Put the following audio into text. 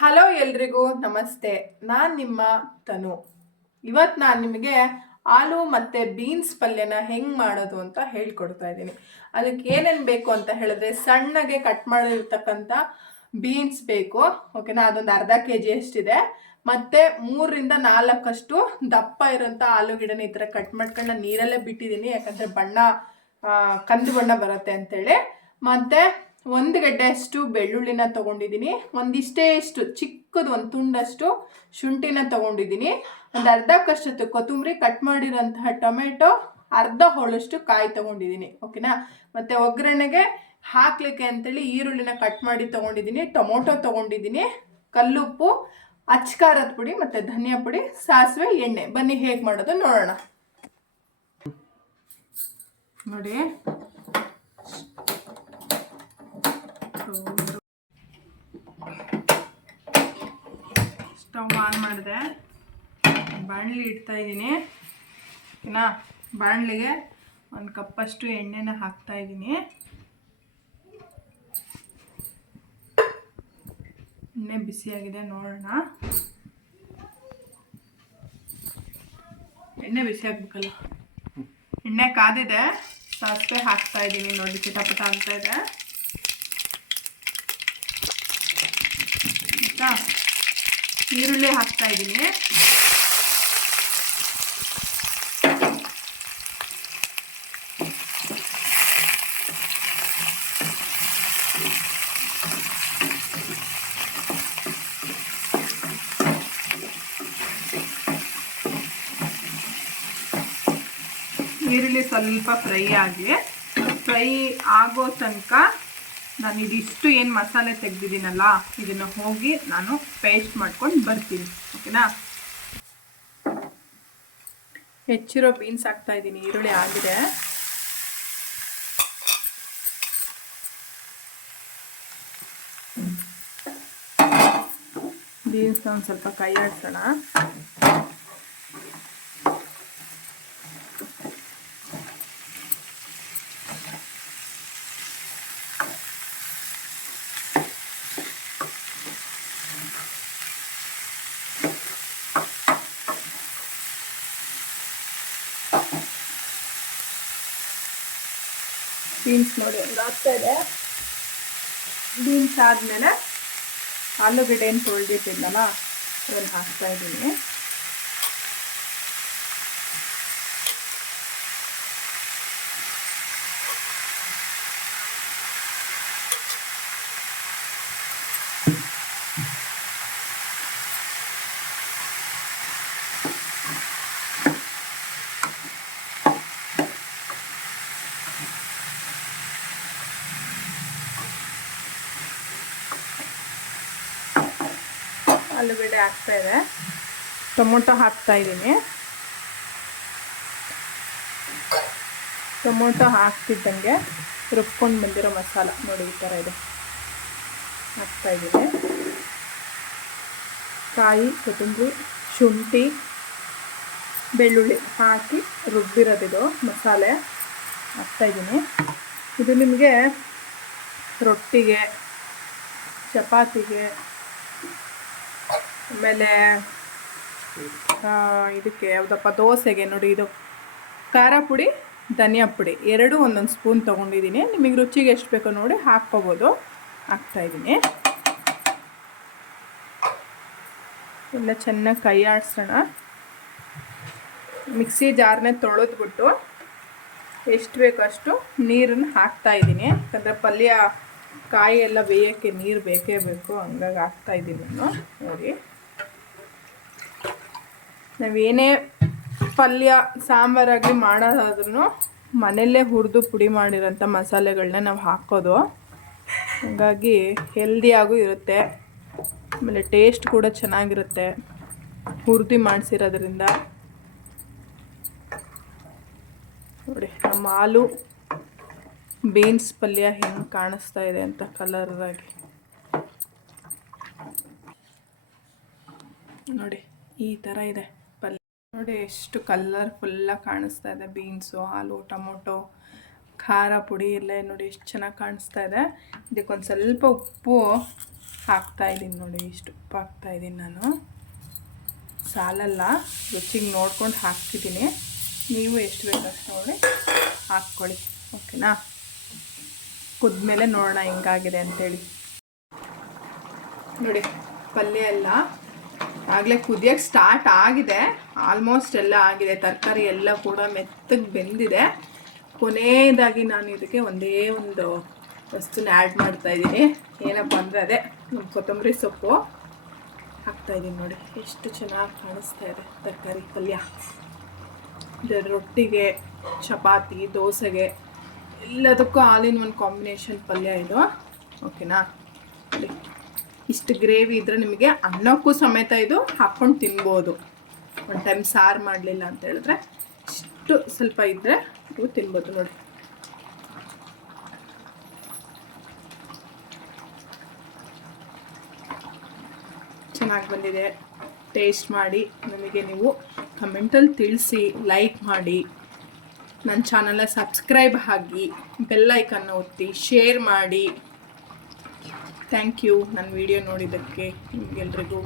Hello ಎಲ್ರಿಗೂ ನಮಸ್ತೆ. ನಾನು ನಿಮ್ಮ ತನು. ಇವತ್ತು ನಾನು ನಿಮಗೆ ಆಲೂ ಮತ್ತು ಬೀನ್ಸ್ ಪಲ್ಯನ ಹೆಂಗೆ ಮಾಡೋದು ಅಂತ ಹೇಳ್ಕೊಡ್ತಾ ಇದ್ದೀನಿ. ಅದಕ್ಕೆ ಏನೇನು ಬೇಕು ಅಂತ ಹೇಳಿದ್ರೆ, ಸಣ್ಣಗೆ ಕಟ್ ಮಾಡಿರ್ತಕ್ಕಂಥ ಬೀನ್ಸ್ ಬೇಕು. ಓಕೆನಾ, ಅದೊಂದು ಅರ್ಧ kg ಅಷ್ಟಿದೆ. ಮತ್ತು 3ರಿಂದ 4 ದಪ್ಪ ಇರೋಂಥ ಆಲೂಗಿಡನ ಈ ಥರ ಕಟ್ ಮಾಡ್ಕೊಂಡು ನಾನು ನೀರಲ್ಲೇ ಬಿಟ್ಟಿದ್ದೀನಿ, ಯಾಕಂದರೆ ಕಂದು ಬಣ್ಣ ಬರುತ್ತೆ ಅಂತೇಳಿ. ಮತ್ತು 1 ಗಡ್ಡೆಯಷ್ಟು ಬೆಳ್ಳುಳ್ಳಿನ ತೊಗೊಂಡಿದ್ದೀನಿ. ಒಂದಿಷ್ಟು ಚಿಕ್ಕದು ಒಂದು ತುಂಡಷ್ಟು ಶುಂಠಿನ ತೊಗೊಂಡಿದ್ದೀನಿ. ಒಂದು ಅರ್ಧ ಕಷ್ಟದ್ದು ಕೊತ್ತಂಬರಿ, ಕಟ್ ಮಾಡಿರೋಂತಹ ಟೊಮೆಟೊ, ಅರ್ಧ ಹೋಳಷ್ಟು ಕಾಯಿ ತೊಗೊಂಡಿದ್ದೀನಿ. ಓಕೆನಾ. ಮತ್ತು ಒಗ್ಗರಣೆಗೆ ಹಾಕ್ಲಿಕ್ಕೆ ಅಂತೇಳಿ ಈರುಳ್ಳಿನ ಕಟ್ ಮಾಡಿ ತೊಗೊಂಡಿದ್ದೀನಿ, ಟೊಮೊಟೊ ತೊಗೊಂಡಿದ್ದೀನಿ, ಕಲ್ಲುಪ್ಪು, ಅಚ್ಕಾರದ ಪುಡಿ ಮತ್ತು ಧನಿಯಾ ಪುಡಿ, ಸಾಸಿವೆ, ಎಣ್ಣೆ. ಬನ್ನಿ ಹೇಗೆ ಮಾಡೋದು ನೋಡೋಣ. ನೋಡಿ, ಸ್ಟವ್ ಆನ್ ಮಾಡಿದೆ, ಬಾಣಲಿ ಇಡ್ತಾ ಇದ್ದೀನಿ. ಓಕೆನಾ. ಬಾಣಲಿಗೆ 1 ಕಪ್ಪಷ್ಟು ಎಣ್ಣೆನ ಹಾಕ್ತಾ ಇದ್ದೀನಿ. ಎಣ್ಣೆ ಬಿಸಿಯಾಗಿದೆ, ನೋಡೋಣ. ಎಣ್ಣೆ ಬಿಸಿ ಆಗ್ಬೇಕಲ್ಲ. ಎಣ್ಣೆ ಕಾದಿದೆ, ಸಾಸಿವೆ ಹಾಕ್ತಾ ಇದ್ದೀನಿ. ನೋಡಿ, ಚಿಟಪಟ ಆಗ್ತಾ ಇದೆ. ಆಯಿತಾ. ಈರುಳ್ಳಿ ಹಾಕ್ತಾ ಇದ್ದೀನಿ. ಈರುಳ್ಳಿ ಸ್ವಲ್ಪ ಫ್ರೈ ಆಗೋ ತನಕ ನಾನು ಇದಿಷ್ಟು ಏನು ಮಸಾಲೆ ತೆಗೆದಿದ್ದೀನಲ್ಲ, ಇದನ್ನು ಹೋಗಿ ನಾನು ಪೇಸ್ಟ್ ಮಾಡ್ಕೊಂಡು ಬರ್ತೀನಿ. ಓಕೆನಾ. ಹೆಚ್ಚಿರೋ ಬೀನ್ಸ್ ಹಾಕ್ತಾ ಇದ್ದೀನಿ. ಈರುಳ್ಳಿ ಆಗಿದೆ. ಬೀನ್ಸ್ ಒಂದು ಸ್ವಲ್ಪ ಕೈ ಆಡ್ಸೋಣ. ಬೀನ್ಸ್ ನೋಡಿ ಆಗ್ತಾ ಇದೆ. ಬೀನ್ಸ್ ಆದಮೇಲೆ ಆಲೂಗಡ್ಡೆ ಏನು ತೊಳೆದಿಟ್ಟಿದ್ನಲ್ಲ ಅದನ್ನು ಹಾಕ್ತಾ ಇದ್ದೀನಿ. ಆಲೂಗಡ್ಡೆ ಹಾಕ್ತಾ ಇದೆ. ಟೊಮೊಟೊ ಹಾಕ್ತಾ ಇದ್ದೀನಿ. ಟೊಮೊಟೊ ಹಾಕ್ತಿದ್ದಂಗೆ ರುಬ್ಕೊಂಡು ಬಂದಿರೋ ಮಸಾಲ ನೋಡಿ ಈ ಥರ ಇದೆ, ಹಾಕ್ತಾ ಇದ್ದೀನಿ. ಕಾಯಿ, ಕೊತ್ತಂಬರಿ, ಶುಂಠಿ, ಬೆಳ್ಳುಳ್ಳಿ ಹಾಕಿ ರುಬ್ಬಿರೋದಿದು ಮಸಾಲೆ ಹಾಕ್ತಾಯಿದ್ದೀನಿ. ಇದು ನಿಮಗೆ ರೊಟ್ಟಿಗೆ, ಚಪಾತಿಗೆ, ಆಮೇಲೆ ಇದಕ್ಕೆ ಯಾವುದಪ್ಪ ದೋಸೆಗೆ ನೋಡಿ, ಇದು ಖಾರ ಪುಡಿ, ಧನಿಯಾ ಪುಡಿ ಎರಡೂ 1 ಸ್ಪೂನ್ ತೊಗೊಂಡಿದ್ದೀನಿ. ನಿಮಗೆ ರುಚಿಗೆ ಎಷ್ಟು ಬೇಕೋ ನೋಡಿ ಹಾಕ್ಕೋಬೋದು. ಹಾಕ್ತಾಯಿದ್ದೀನಿ. ಎಲ್ಲ ಚೆನ್ನಾಗಿ ಕೈ ಆಡಿಸೋಣ. ಮಿಕ್ಸಿ ಜಾರ್ನೇ ತೊಳೆದ್ಬಿಟ್ಟು ಎಷ್ಟು ಬೇಕೋ ಅಷ್ಟು ನೀರನ್ನು ಹಾಕ್ತಾಯಿದ್ದೀನಿ. ಯಾಕಂದರೆ ಪಲ್ಯ ಕಾಯಿ ಎಲ್ಲ ಬೇಯೋಕ್ಕೆ ನೀರು ಬೇಕೇ ಬೇಕು, ಹಂಗಾಗಿ ಹಾಕ್ತಾಯಿದ್ದೀನಿ ನಾನು. ನೋಡಿ, ನಾವೇನೇ ಪಲ್ಯ ಸಾಂಬಾರಾಗಿ ಮಾಡೋದಾದ್ರೂ ಮನೆಯಲ್ಲೇ ಹುರಿದು ಪುಡಿ ಮಾಡಿರೋಂಥ ಮಸಾಲೆಗಳನ್ನ ನಾವು ಹಾಕೋದು. ಹಾಗಾಗಿ ಹೆಲ್ದಿಯಾಗೂ ಇರುತ್ತೆ, ಆಮೇಲೆ ಟೇಸ್ಟ್ ಕೂಡ ಚೆನ್ನಾಗಿರುತ್ತೆ ಹುರಿದು ಮಾಡಿಸಿರೋದ್ರಿಂದ. ನೋಡಿ, ನಮ್ಮ ಆಲೂ ಬೀನ್ಸ್ ಪಲ್ಯ ಹೆಂಗೆ ಕಾಣಿಸ್ತಾ ಇದೆ ಅಂತ ಕಲರಾಗಿ. ನೋಡಿ, ಈ ಥರ ಇದೆ ಪಲ್ಯ. ನೋಡಿ ಎಷ್ಟು ಕಲರ್ಫುಲ್ಲಾಗಿ ಕಾಣಿಸ್ತಾ ಇದೆ. ಬೀನ್ಸು, ಆಲೂ, ಟೊಮೊಟೊ, ಖಾರ ಪುಡಿ ಎಲ್ಲ ನೋಡಿ ಎಷ್ಟು ಚೆನ್ನಾಗಿ ಕಾಣಿಸ್ತಾ ಇದೆ. ಇದಕ್ಕೊಂದು ಸ್ವಲ್ಪ ಉಪ್ಪು ಹಾಕ್ತಾಯಿದ್ದೀನಿ ನೋಡಿ. ಇಷ್ಟು ಉಪ್ಪು ಹಾಕ್ತಾಯಿದ್ದೀನಿ ನಾನು. ಸಾಲಲ್ಲ, ರುಚಿಗೆ ನೋಡ್ಕೊಂಡು ಹಾಕ್ತಿದ್ದೀನಿ. ನೀವು ಎಷ್ಟು ಬೇಕಷ್ಟು ನೋಡಿ ಹಾಕ್ಕೊಳ್ಳಿ. ಓಕೆನಾ? ಕುದ್ಮೇಲೆ ನೋಡೋಣ ಹೆಂಗಾಗಿದೆ ಅಂತೇಳಿ. ನೋಡಿ ಪಲ್ಯ ಎಲ್ಲ ಆಗಲೇ ಕುದಿಯೋಕ್ಕೆ ಸ್ಟಾರ್ಟ್ ಆಗಿದೆ. ಆಲ್ಮೋಸ್ಟ್ ಎಲ್ಲ ಆಗಿದೆ. ತರಕಾರಿ ಎಲ್ಲ ಕೂಡ ಮೆತ್ತಗೆ ಬೆಂದಿದೆ. ಕೊನೆಯದಾಗಿ ನಾನು ಇದಕ್ಕೆ ಒಂದೇ ಒಂದು ವಸ್ತುನ ಆ್ಯಡ್ ಮಾಡ್ತಾಯಿದ್ದೀನಿ. ಏನಪ್ಪ ಅಂದರೆ ಅದೇ ಕೊತ್ತಂಬರಿ ಸೊಪ್ಪು ಹಾಕ್ತಾಯಿದ್ದೀನಿ. ನೋಡಿ ಎಷ್ಟು ಚೆನ್ನಾಗಿ ಕಾಣಿಸ್ತಾ ಇದೆ ತರಕಾರಿ ಪಲ್ಯ. ಇದು ರೊಟ್ಟಿಗೆ, ಚಪಾತಿ, ದೋಸೆಗೆ ಎಲ್ಲದಕ್ಕೂ ಆಲ್ ಇನ್ ಒನ್ ಕಾಂಬಿನೇಷನ್ ಪಲ್ಯ ಇದು. ಓಕೆನಾ? ನೋಡಿ ಇಷ್ಟು ಗ್ರೇವಿ ಇದ್ದರೆ ನಿಮಗೆ ಅನ್ನಕ್ಕೂ ಸಮೇತ ಇದು ಹಾಕ್ಕೊಂಡು ತಿನ್ಬೋದು. ಒಂದು ಟೈಮ್ ಸಾರು ಮಾಡಲಿಲ್ಲ ಅಂತ ಹೇಳಿದ್ರೆ ಇಷ್ಟು ಸ್ವಲ್ಪ ಇದ್ದರೆ ನೀವು ತಿನ್ಬೋದು. ನೋಡಿ ಚೆನ್ನಾಗಿ ಬಂದಿದೆ. ಟೇಸ್ಟ್ ಮಾಡಿ ನಮಗೆ ನೀವು ಕಮೆಂಟಲ್ಲಿ ತಿಳಿಸಿ, ಲೈಕ್ ಮಾಡಿ, ನನ್ನ ಚಾನಲ್ನ ಸಬ್ಸ್ಕ್ರೈಬ್ ಆಗಿ, ಬೆಲ್ ಐಕನ್ನ ಒತ್ತಿ, ಶೇರ್ ಮಾಡಿ. ಥ್ಯಾಂಕ್ ಯು ನನ್ನ ವಿಡಿಯೋ ನೋಡಿದ್ದಕ್ಕೆ ನಿಮಗೆಲ್ರಿಗೂ.